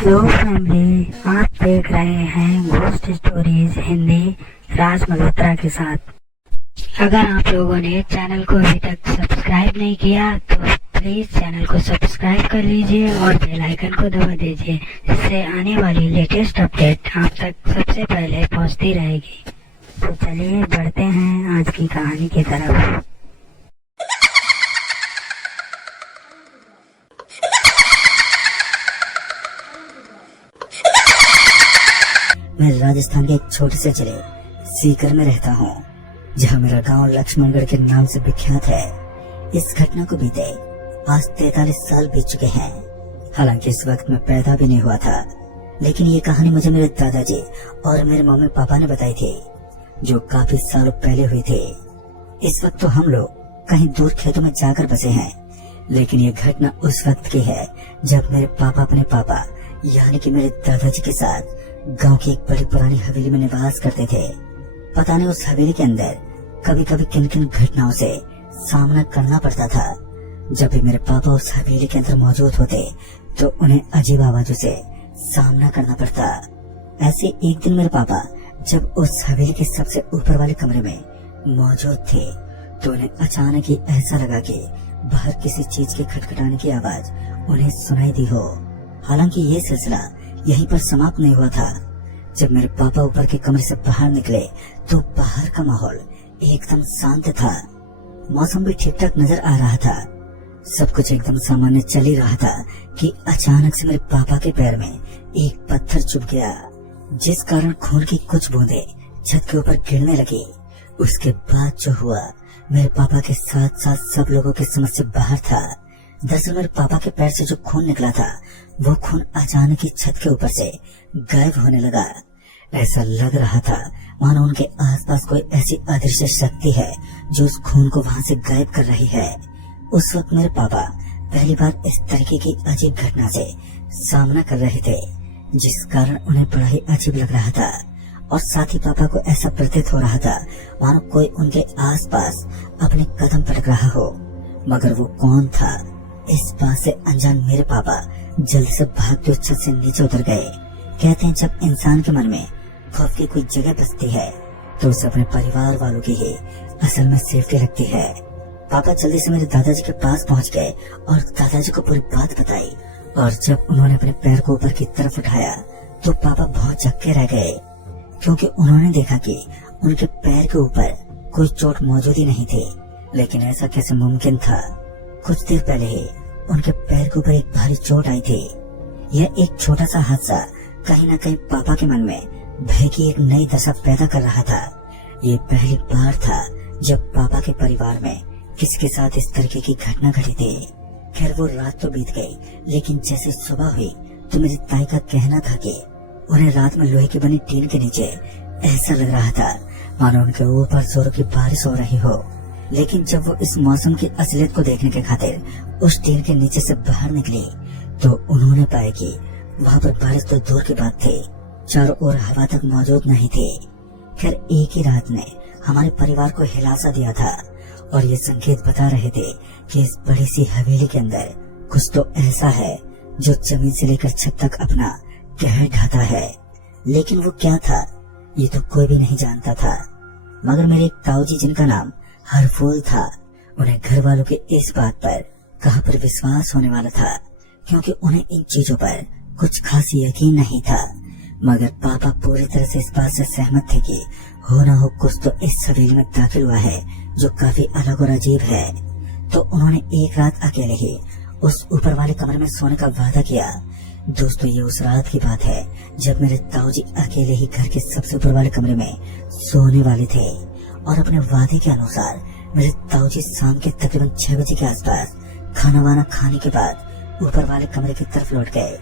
Hello family, आप देख रहे हैं घोस्ट स्टोरीज हिंदी राज मल्होत्रा के साथ। अगर आप लोगों ने चैनल को अभी तक सब्सक्राइब नहीं किया तो प्लीज चैनल को सब्सक्राइब कर लीजिए और बेल आइकन को दबा दीजिए, जिससे आने वाली लेटेस्ट अपडेट आप तक सबसे पहले पहुंचती रहेगी। तो चलिए बढ़ते हैं आज की कहानी की तरफ। मैं राजस्थान के एक छोटे से जिले सीकर में रहता हूँ, जहाँ मेरा गांव लक्ष्मणगढ़ के नाम से विख्यात है। इस घटना को बीते आज 43 साल बीत चुके हैं। हालांकि इस वक्त मैं पैदा भी नहीं हुआ था, लेकिन ये कहानी मुझे मेरे दादाजी और मेरे मम्मी पापा ने बताई थी, जो काफी सालों पहले हुई थी। इस वक्त तो हम लोग कहीं दूर खेतों में जाकर बसे हैं, लेकिन ये घटना उस वक्त की है जब मेरे पापा अपने पापा यानी कि मेरे दादाजी के साथ गांव की एक बड़ी पुरानी हवेली में निवास करते थे। पता नहीं उस हवेली के अंदर कभी कभी किन किन घटनाओं से सामना करना पड़ता था। जब भी मेरे पापा उस हवेली के अंदर मौजूद होते तो उन्हें अजीब आवाजों से सामना करना पड़ता। ऐसे एक दिन मेरे पापा जब उस हवेली के सबसे ऊपर वाले कमरे में मौजूद थे तो उन्हें अचानक ही ऐसा लगा कि बाहर किसी चीज के खटखटाने की आवाज उन्हें सुनाई दी हो। हालांकि ये सिलसिला यहीं पर समाप्त नहीं हुआ था। जब मेरे पापा ऊपर के कमरे से बाहर निकले तो बाहर का माहौल एकदम शांत था। मौसम भी ठीक ठाक नजर आ रहा था। सब कुछ एकदम सामान्य चल ही रहा था कि अचानक से मेरे पापा के पैर में एक पत्थर चुभ गया, जिस कारण खून की कुछ बूंदें छत के ऊपर गिरने लगी। उसके बाद जो हुआ, मेरे पापा के साथ साथ सब लोगों की समझ से बाहर था। दरअसल मेरे पापा के पैर से जो खून निकला था, वो खून अचानक ही छत के ऊपर से गायब होने लगा। ऐसा लग रहा था मानो उनके आसपास कोई ऐसी अदृश्य शक्ति है जो उस खून को वहां से गायब कर रही है। उस वक्त मेरे पापा पहली बार इस तरीके की अजीब घटना से सामना कर रहे थे, जिस कारण उन्हें बड़ा ही अजीब लग रहा था। और साथ ही पापा को ऐसा प्रतीत हो रहा था मानो कोई उनके आसपास अपने कदम पटक रहा हो, मगर वो कौन था, इस बात से अनजान मेरे पापा जल्दी से भागते छत से नीचे उतर गए। कहते हैं जब इंसान के मन में खौफ की कोई जगह बसती है तो उसे अपने परिवार वालों की ही असल में सेफ्टी लगती है। पापा जल्दी से मेरे दादाजी के पास पहुंच गए और दादाजी को पूरी बात बताई। और जब उन्होंने अपने पैर को ऊपर की तरफ उठाया तो पापा बहुत झक्के रह गए, क्योंकि उन्होंने देखा कि उनके पैर के ऊपर कोई चोट मौजूद ही नहीं थी। लेकिन ऐसा कैसे मुमकिन था? कुछ देर पहले ही उनके पैर के ऊपर एक भारी चोट आई थी। यह एक छोटा सा हादसा कहीं न कहीं पापा के मन में भय की एक नई दशा पैदा कर रहा था। ये पहली बार था जब पापा के परिवार में किसी के साथ इस तरीके की घटना घटी थी। खैर वो रात तो बीत गई, लेकिन जैसे सुबह हुई तो मेरी ताई का कहना था कि उन्हें रात में लोहे की बनी टीन के नीचे ऐसा लग रहा था मानो उनके ऊपर जोरों की बारिश हो रही हो। लेकिन जब वो इस मौसम की असलियत को देखने के खातिर उस टीन के नीचे से बाहर निकली तो उन्होंने पाया कि वहाँ पर बारिश तो दूर की बात थी, चारों ओर हवा तक मौजूद नहीं थी। खैर एक ही रात ने हमारे परिवार को हिलासा दिया था और ये संकेत बता रहे थे कि इस बड़ी सी हवेली के अंदर कुछ तो ऐसा है जो जमीन से लेकर छत तक अपना कहर ढाता है। लेकिन वो क्या था ये तो कोई भी नहीं जानता था, मगर मेरे एक ताऊजी जिनका नाम हरफूल था, उन्हें घर वालों के इस बात पर कहाँ पर विश्वास होने वाला था, क्योंकि उन्हें इन चीजों पर कुछ खास यकीन नहीं था। मगर पापा पूरी तरह से इस बात से सहमत थे कि हो ना हो कुछ तो इस हवेली में दाखिल हुआ है जो काफी अलग और अजीब है। तो उन्होंने एक रात अकेले ही उस ऊपर वाले कमरे में सोने का वादा किया। दोस्तों ये उस रात की बात है जब मेरे ताऊजी अकेले ही घर के सबसे ऊपर वाले कमरे में सोने वाले थे। और अपने वादे के अनुसार मेरे ताऊजी शाम के तकरीबन 6 बजे के आसपास खाना वाना खाने के बाद ऊपर वाले कमरे की तरफ लौट गए।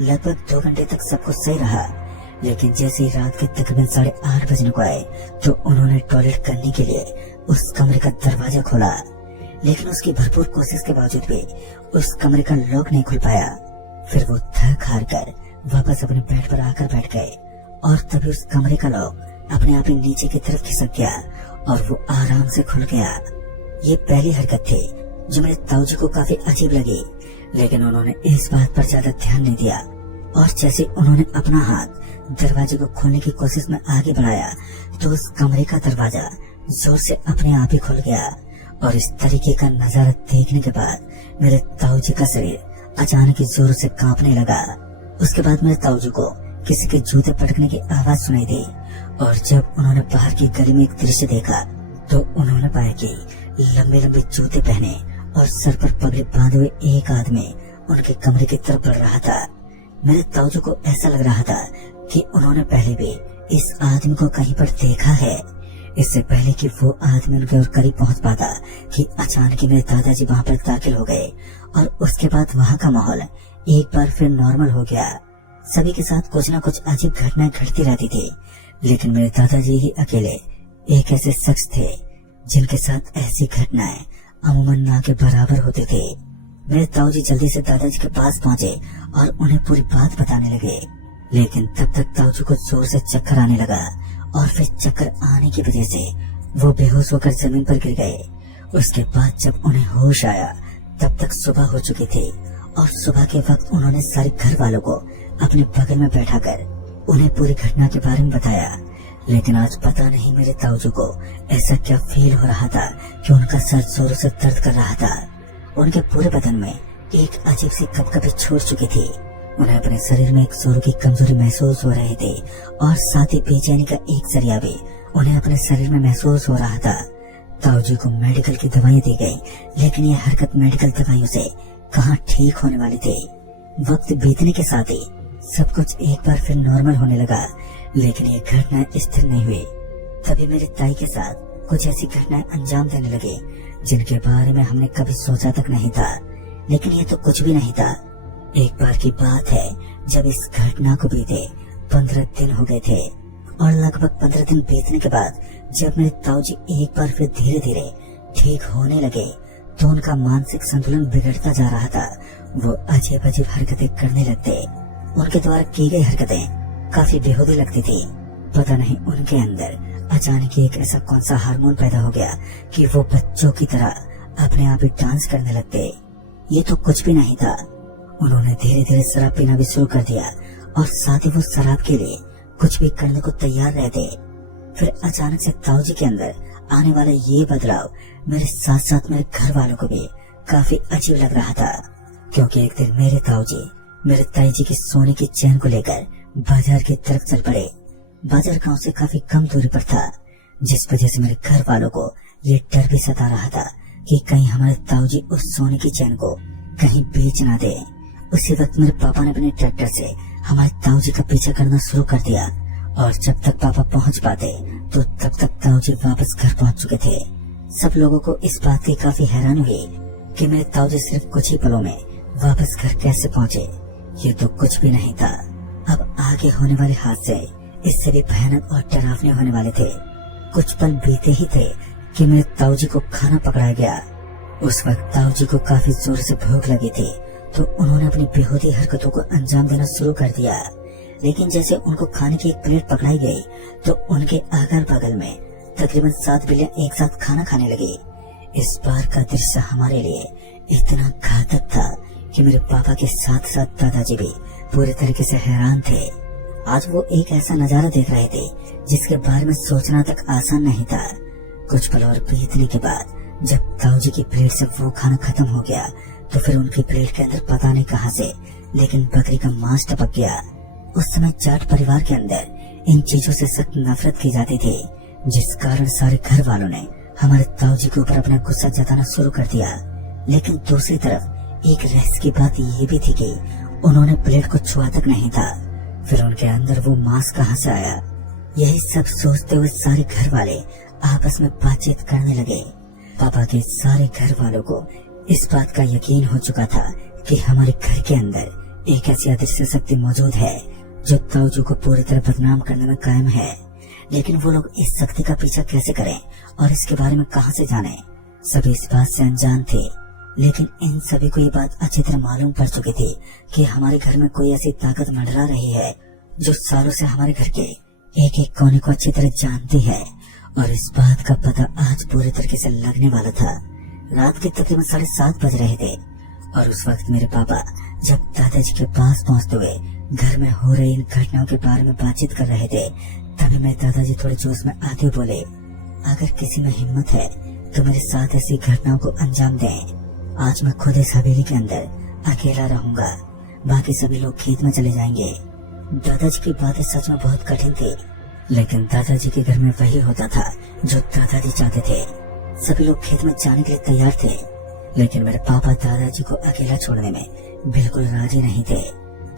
लगभग 2 घंटे तक सब कुछ सही रहा, लेकिन जैसे ही रात के तकरीबन 8:30 बजने को आए तो उन्होंने टॉयलेट करने के लिए उस कमरे का दरवाजा खोला, लेकिन उसकी भरपूर कोशिश के बावजूद भी उस कमरे का लॉक नहीं खुल पाया। फिर वो थक हार कर वापस अपने बेड पर आकर बैठ गए और तभी उस कमरे का लॉक अपने आप ही नीचे की तरफ खिसक गया और वो आराम से खुल गया। ये पहली हरकत थी जो मेरे ताऊजी को काफी अजीब लगी, लेकिन उन्होंने इस बात पर ज्यादा ध्यान नहीं दिया। और जैसे उन्होंने अपना हाथ दरवाजे को खोलने की कोशिश में आगे बढ़ाया तो उस कमरे का दरवाजा जोर से अपने आप ही खुल गया। और इस तरीके का नजारा देखने के बाद मेरे ताऊजी का शरीर अचानक ही जोर से कांपने लगा। उसके बाद मेरे ताऊजी को किसी के जूते पटकने की आवाज सुनाई दी और जब उन्होंने बाहर की गली में एक दृश्य देखा तो उन्होंने पाया कि लंबे लंबे जूते पहने और सर पर पगड़ी बांधे हुए एक आदमी उनके कमरे की तरफ बढ़ रहा था। मेरे ताऊजी को ऐसा लग रहा था कि उन्होंने पहले भी इस आदमी को कहीं पर देखा है। इससे पहले कि वो आदमी उनके और करीब पहुंच पाता कि अचानक मेरे दादाजी वहां पर दाखिल हो गए और उसके बाद वहां का माहौल एक बार फिर नॉर्मल हो गया। सभी के साथ कुछ न कुछ अजीब घटनाएं घटती रहती थी, लेकिन मेरे दादाजी ही अकेले एक ऐसे शख्स थे जिनके साथ ऐसी घटनाएं अमूमन ना के बराबर होते थे। मेरे ताऊजी जल्दी से दादाजी के पास पहुंचे और उन्हें पूरी बात बताने लगे, लेकिन तब तक ताऊजी को जोर से चक्कर आने लगा और फिर चक्कर आने की वजह से वो बेहोश होकर जमीन पर गिर गए। उसके बाद जब उन्हें होश आया तब तक सुबह हो चुकी थी और सुबह के वक्त उन्होंने सारे घर वालों को अपने बगल में बैठाकर उन्हें पूरी घटना के बारे में बताया। लेकिन आज पता नहीं मेरे ताऊजी को ऐसा क्या फील हो रहा था कि उनका सर जोरों से दर्द कर रहा था। उनके पूरे बदन में एक अजीब सी कपकपी छोड़ चुकी थी। उन्हें अपने शरीर में एक जोरों की कमजोरी महसूस हो रही थी और साथ ही बेचैनी का एक जरिया भी उन्हें अपने शरीर में महसूस हो रहा था। ताऊजी को मेडिकल की दवाइयां दी गई, लेकिन ये हरकत मेडिकल दवाइयों से कहाँ ठीक होने वाली थी। वक्त बीतने के साथ ही सब कुछ एक बार फिर नॉर्मल होने लगा, लेकिन ये घटना स्थिर नहीं हुई। तभी मेरी ताई के साथ कुछ ऐसी घटनाएं अंजाम देने लगे जिनके बारे में हमने कभी सोचा तक नहीं था। लेकिन ये तो कुछ भी नहीं था। एक बार की बात है जब इस घटना को बीते 15 दिन हो गए थे और लगभग 15 दिन बीतने के बाद जब मेरे ताऊजी एक बार फिर धीरे धीरे ठीक होने लगे तो उनका मानसिक संतुलन बिगड़ता जा रहा था। वो अजीब अजीब हरकतें करने लगते। उनके द्वारा की गई हरकतें काफी बेहूदी लगती थी। पता नहीं उनके अंदर अचानक एक ऐसा कौन सा हार्मोन पैदा हो गया कि वो बच्चों की तरह अपने आप ही डांस करने लगते। ये तो कुछ भी नहीं था। उन्होंने धीरे धीरे शराब पीना भी शुरू कर दिया और साथ ही वो शराब के लिए कुछ भी करने को तैयार रहते। फिर अचानक से ताऊजी के अंदर आने वाला ये बदलाव मेरे साथ साथ मेरे घर वालों को भी काफी अजीब लग रहा था, क्योंकि एक दिन मेरे ताऊजी मेरे ताई जी की सोने की चैन को लेकर बाजार की तरफ चल पड़े। बाजार गांव से काफी कम दूरी पर था, जिस वजह से मेरे घर वालों को ये डर भी सता रहा था कि कहीं हमारे ताऊजी उस सोने की चैन को कहीं बेच ना दे। उसी वक्त मेरे पापा ने अपने ट्रैक्टर से हमारे ताऊजी का पीछा करना शुरू कर दिया और जब तक पापा पहुंच पाते तो तब तक ताऊजी वापस घर पहुंच चुके थे। सब लोगों को इस बात की काफी हैरानी हुई कि मेरे ताऊजी सिर्फ कुछ ही पलों में वापस घर कैसे पहुंचे। ये तो कुछ भी नहीं था। अब आगे होने वाले हादसे इससे भी भयानक और डरावने होने वाले थे। कुछ पल बीते ही थे कि मेरे ताऊजी को खाना पकड़ाया गया। उस वक्त ताऊजी को काफी जोर से भूख लगी थी तो उन्होंने अपनी बेहूदी हरकतों को अंजाम देना शुरू कर दिया। लेकिन जैसे उनको खाने की एक प्लेट पकड़ाई गई तो उनके अगल बगल में तकरीबन 7 बिल्लियां एक साथ खाना खाने लगी। इस बार का दृश्य हमारे लिए इतना घातक था कि मेरे पापा के साथ साथ दादाजी भी पूरी तरीके से हैरान थे। आज वो एक ऐसा नजारा देख रहे थे जिसके बारे में सोचना तक आसान नहीं था। कुछ पल और बीतने के बाद जब ताऊजी की प्लेट से वो खाना खत्म हो गया तो फिर उनकी प्लेट के अंदर पता नहीं कहां से लेकिन बकरी का मांस टपक गया। उस समय जाट परिवार के अंदर इन चीजों से सख्त नफरत की जाती थी, जिस कारण सारे घर वालों ने हमारे ताऊजी के ऊपर अपना गुस्सा जताना शुरू कर दिया। लेकिन दूसरी तरफ एक रहस्य की बात ये भी थी कि उन्होंने प्लेट को छुआ तक नहीं था। फिर उनके अंदर वो मांस कहां से आया? यही सब सोचते हुए सारे घर वाले आपस में बातचीत करने लगे। पापा के सारे घर वालों को इस बात का यकीन हो चुका था कि हमारे घर के अंदर एक ऐसी अदृश्य शक्ति मौजूद है जो ताऊजी को पूरी तरह बदनाम करने में कायम है। लेकिन वो लोग इस शक्ति का पीछा कैसे करें और इसके बारे में कहां से जानें? सभी इस बात से अनजान थे। लेकिन इन सभी को ये बात अच्छी तरह मालूम पड़ चुकी थी कि हमारे घर में कोई ऐसी ताकत मंडरा रही है जो सालों से हमारे घर के एक एक कोने को अच्छी तरह जानती है। और इस बात का पता आज पूरी तरीके से लगने वाला था। रात के तकरीबन 7:30 बज रहे थे और उस वक्त मेरे पापा जब दादाजी के पास पहुंचते हुए घर में हो रही इन घटनाओं के बारे में बातचीत कर रहे थे, तभी मेरे दादाजी थोड़े जोश में आते हुए बोले, अगर किसी में हिम्मत है तो मेरे साथ ऐसी घटनाओं को अंजाम दें। आज मैं खुद इस हवेली के अंदर अकेला रहूंगा, बाकी सभी लोग खेत में चले जाएंगे। दादाजी की बातें सच में बहुत कठिन थी, लेकिन दादाजी के घर में वही होता था जो दादाजी चाहते थे। सभी लोग खेत में जाने के लिए तैयार थे, लेकिन मेरे पापा दादाजी को अकेला छोड़ने में बिल्कुल राजी नहीं थे,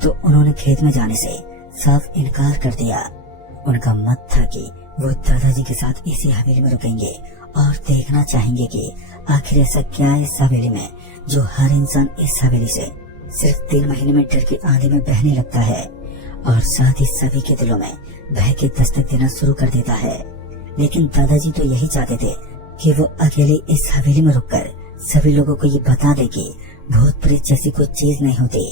तो उन्होंने खेत में जाने से साफ इनकार कर दिया। उनका मत था कि वो दादाजी के साथ इसी हवेली में रुकेंगे और देखना चाहेंगे कि आखिर ऐसा क्या है इस हवेली में जो हर इंसान इस हवेली से सिर्फ 3 महीने में डर की आंधी में बहने लगता है और साथ ही सभी के दिलों में भय की दस्तक देना शुरू कर देता है। लेकिन दादाजी तो यही चाहते थे कि वो अकेले इस हवेली में रुककर सभी लोगों को ये बता दे कि भूत प्रेत जैसी कोई चीज नहीं होती।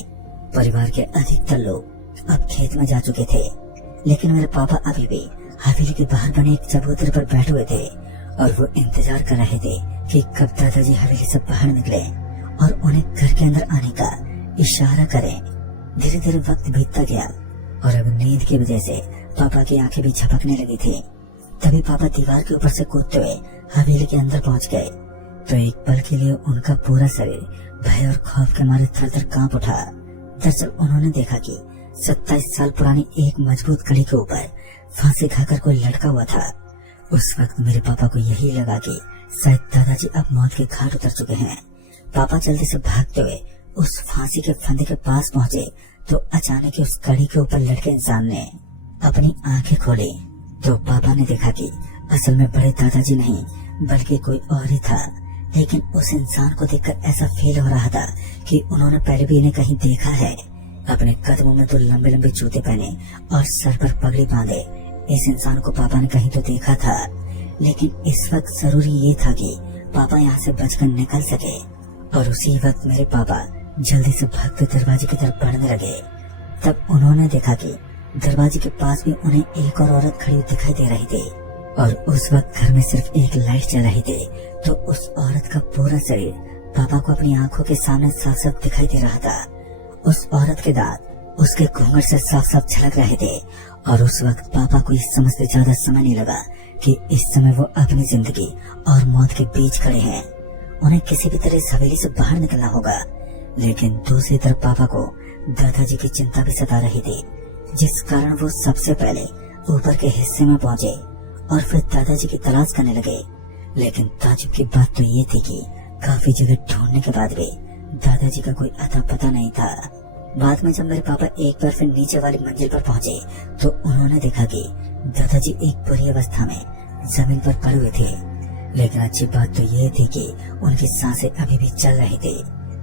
परिवार के अधिकतर लोग अब खेत में जा चुके थे, लेकिन मेरे पापा अभी भी हवेली के बाहर बने एक चबूतरे पर बैठे हुए थे और वो इंतजार कर रहे थे कि कब दादाजी हवेली से बाहर निकले और उन्हें घर के अंदर आने का इशारा करें। धीरे धीरे वक्त बीतता गया और अब नींद की वजह से पापा की आंखें भी झपकने लगी थी। तभी पापा दीवार के ऊपर से कूदते हुए हवेली के अंदर पहुंच गए, तो एक पल के लिए उनका पूरा शरीर भय और खौफ के मारे थर-थर कांप उठा। दरअसल उन्होंने देखा कि 27 साल पुरानी एक मजबूत कड़ी के ऊपर फांसी खाकर कोई लटका हुआ था। उस वक्त मेरे पापा को यही लगा कि शायद दादाजी अब मौत के घाट उतर चुके हैं। पापा जल्दी से भागते हुए उस फांसी के फंदे के पास पहुंचे, तो अचानक ही उस कड़ी के ऊपर लटके इंसान ने अपनी आंखें खोली, तो पापा ने देखा कि असल में बड़े दादाजी नहीं बल्कि कोई और ही था। लेकिन उस इंसान को देखकर ऐसा फील हो रहा था कि उन्होंने पहले भी इन्हें कहीं देखा है। अपने कदमों में तो लंबे लंबे जूते पहने और सर पर पगड़ी बांधे इस इंसान को पापा ने कहीं तो देखा था, लेकिन इस वक्त जरूरी ये था कि पापा यहाँ से बचकर निकल सके। और उसी वक्त मेरे पापा जल्दी से भागते दरवाजे की तरफ बढ़ने लगे। तब उन्होंने देखा कि दरवाजे के पास भी उन्हें एक और औरत खड़ी दिखाई दे रही थी और उस वक्त घर में सिर्फ एक लाइट जल रही थी, तो उस औरत का पूरा शरीर पापा को अपनी आंखों के सामने साफ साफ दिखाई दे रहा था। उस औरत के दांत उसके घूंघट से साफ साफ झलक रहे थे और उस वक्त पापा को इस समझ से ज्यादा समय नहीं लगा कि इस समय वो अपनी जिंदगी और मौत के बीच खड़े हैं। उन्हें किसी भी तरह इस हवेली से बाहर निकलना होगा। लेकिन दूसरी तरफ पापा को दादाजी की चिंता भी सता रही थी, जिस कारण वो सबसे पहले ऊपर के हिस्से में पहुंचे और फिर दादाजी की तलाश करने लगे। लेकिन ताजुब की बात तो ये थी कि काफी जगह ढूंढने के बाद भी दादाजी का कोई अता पता नहीं था। बाद में जब मेरे पापा एक बार फिर नीचे वाली मंजिल पर पहुंचे, तो उन्होंने देखा कि दादाजी एक बुरी अवस्था में जमीन पर पड़े हुए थे। लेकिन अच्छी बात तो ये थी कि उनकी सांसें अभी भी चल रही थी।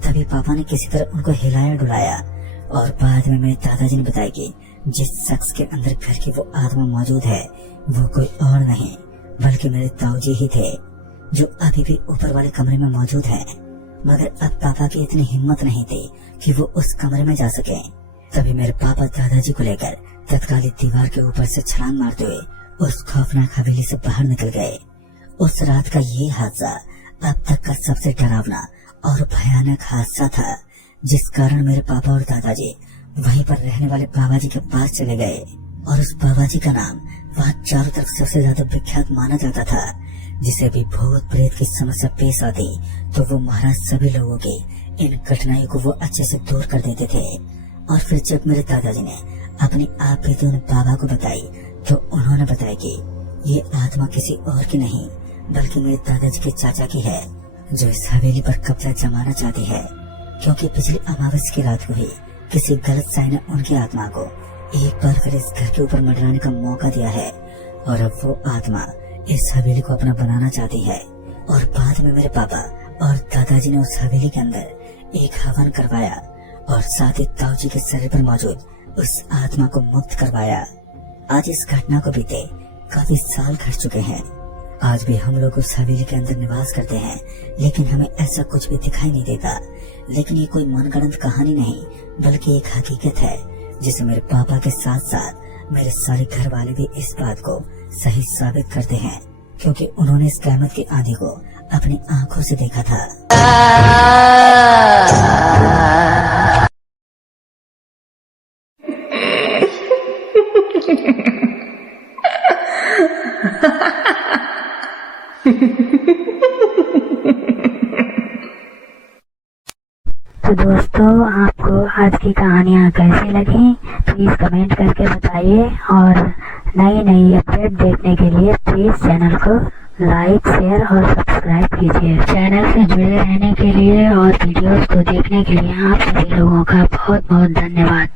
तभी पापा ने किसी तरह उनको हिलाया डुलाया और बाद में मेरे दादाजी ने बताया कि जिस शख्स के अंदर घर की वो आत्मा मौजूद है वो कोई और नहीं बल्कि मेरे ताऊजी ही थे, जो अभी भी ऊपर वाले कमरे में मौजूद हैं। मगर अब पापा की इतनी हिम्मत नहीं थी कि वो उस कमरे में जा सके। तभी मेरे पापा दादाजी को लेकर तत्कालिक दीवार के ऊपर से छलांग मारते हुए उस खौफनाक हवेली से बाहर निकल गए। उस रात का ये हादसा अब तक का सबसे डरावना और भयानक हादसा था, जिस कारण मेरे पापा और दादाजी वहीं पर रहने वाले बाबा जी के पास चले गए। और उस बाबा जी का नाम वहाँ चारों तरफ सबसे ज्यादा विख्यात माना जाता था। जिसे भी भूत प्रेत की समस्या पेश आती तो वो महाराज सभी लोगों की इन कठिनाइयों को वो अच्छे से दूर कर देते थे। और फिर जब मेरे दादाजी ने अपनी आप बीती उन बाबा को बताई, तो उन्होंने बताया कि ये आत्मा किसी और की नहीं बल्कि मेरे दादाजी के चाचा की है, जो इस हवेली पर कब्जा जमाना चाहती है। क्योंकि पिछली अमावस्या की रात को ही किसी गलत साई ने उनकी आत्मा को एक बार फिर इस घर के ऊपर मंडराने का मौका दिया है और अब वो आत्मा इस हवेली को अपना बनाना चाहती है। और बाद में मेरे पापा और दादाजी ने उस हवेली के अंदर एक हवन करवाया और साथ ही ताऊजी के शरीर पर मौजूद उस आत्मा को मुक्त करवाया। आज इस घटना को बीते काफी साल घट चुके हैं। आज भी हम लोग उस हवेली के अंदर निवास करते हैं, लेकिन हमें ऐसा कुछ भी दिखाई नहीं देता। लेकिन ये कोई मनगढ़ंत कहानी नहीं बल्कि एक हकीकत है, जिसे मेरे पापा के साथ साथ मेरे सारे घर वाले भी इस बात को सही साबित करते हैं, क्योंकि उन्होंने इस क़यामत की आंधी को अपनी आंखों से देखा था। तो दोस्तों, आपको आज की कहानियाँ कैसी लगी प्लीज कमेंट करके बताइए, और नई नई अपडेट देखने के लिए प्लीज चैनल को लाइक, शेयर और सब्सक्राइब कीजिए। चैनल से जुड़े रहने के लिए और वीडियोस को देखने के लिए आप सभी लोगों का बहुत बहुत धन्यवाद।